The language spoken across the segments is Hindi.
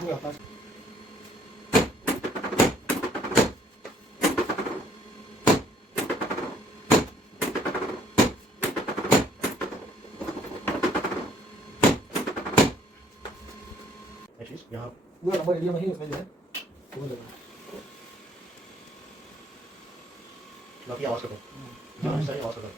हो जाता है। यहाँ पूरा नंबर एरिया में ही उसमें जो है वो लगा है। बाकी आवाज़ करो, जहाँ सारी आवाज़ करो।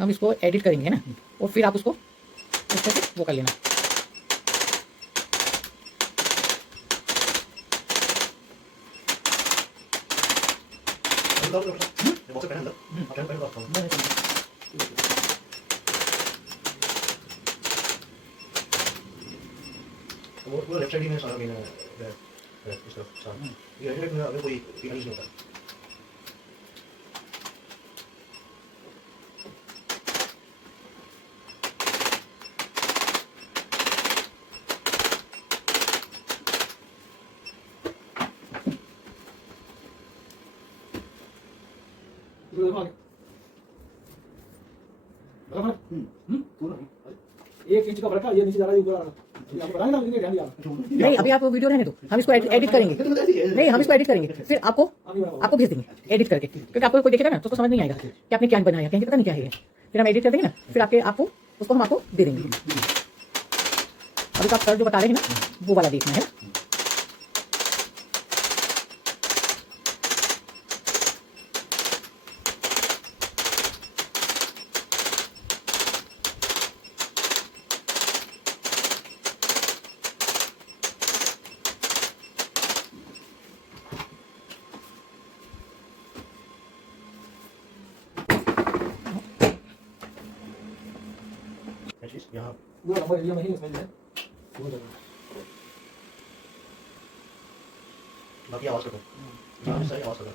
हम इसको एडिट करेंगे ना, और फिर आप उसको इस तरह से वो कर लेना। बहुत से पहले अंदर आप पहले बात करो। वो पूरा लेफ्ट साइड ही में सारा मेन है इस तरफ सारा ये राइट में अगर कोई नहीं होता। एक इंच का फर्क है, ये नीचे जा रहा है ऊपर आ रहा है। आपको बताएं ना, इन्हें ध्यान दिया नहीं, अभी आप वीडियो रहने दो, हम इसको एडिट करेंगे। नहीं, हम इसको एडिट करेंगे, फिर आपको भेज देंगे एडिट करके, क्योंकि आपको कोई देखेगा ना तो उसको समझ नहीं आएगा कि आपने क्या बनाया, कहेंगे पता नहीं क्या है। फिर हम एडिट कर देंगे ना, फिर आपको उसको हम आपको दे देंगे। अभी तो आप सर जो बता रहे हैं ना, वो वाला देखना है ना। यहाँ पूरा नंबर एरिया में ही उसमें जो है वो लगा है। बाकी आवाज़ करो, जहाँ सारी आवाज़ करो।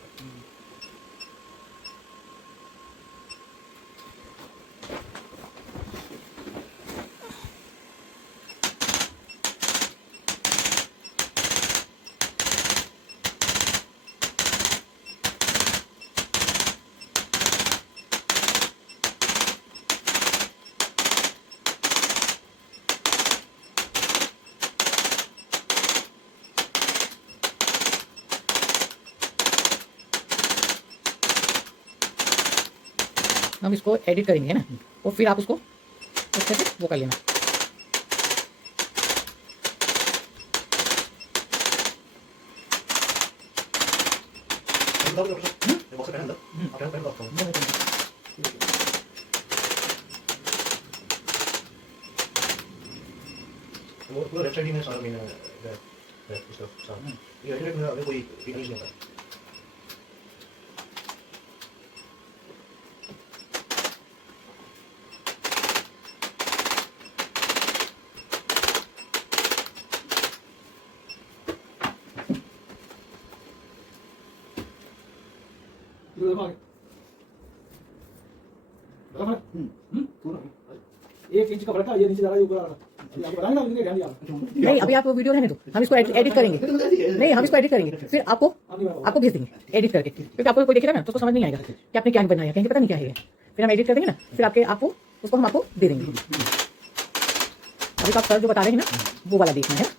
हम इसको एडिट करेंगे ना, और फिर आप उसको इस तरह से वो कर लेना। बहुत से पहले अंदर आप पहले बात करो। वो पूरा लेफ्ट साइड ही में सारा मेन है इस तरफ सारा ये राइट में अगर कोई नहीं होता। एक इंच का फर्क है, ये नीचे जा रहा है ऊपर आ रहा है। आपको बताएं ना, इन्हें ध्यान दिया नहीं, अभी आप वीडियो रहने दो, हम इसको एडिट करेंगे। नहीं, हम इसको एडिट करेंगे, फिर आपको भेज देंगे एडिट करके, क्योंकि आपको कोई देखेगा ना तो उसको समझ नहीं आएगा कि आपने क्या बनाया, कहेंगे पता नहीं क्या है। फिर हम एडिट कर देंगे ना, फिर आपको उसको हम आपको दे देंगे। अभी तो आप सर जो बता रहे हैं ना, वो वाला देखना है ना।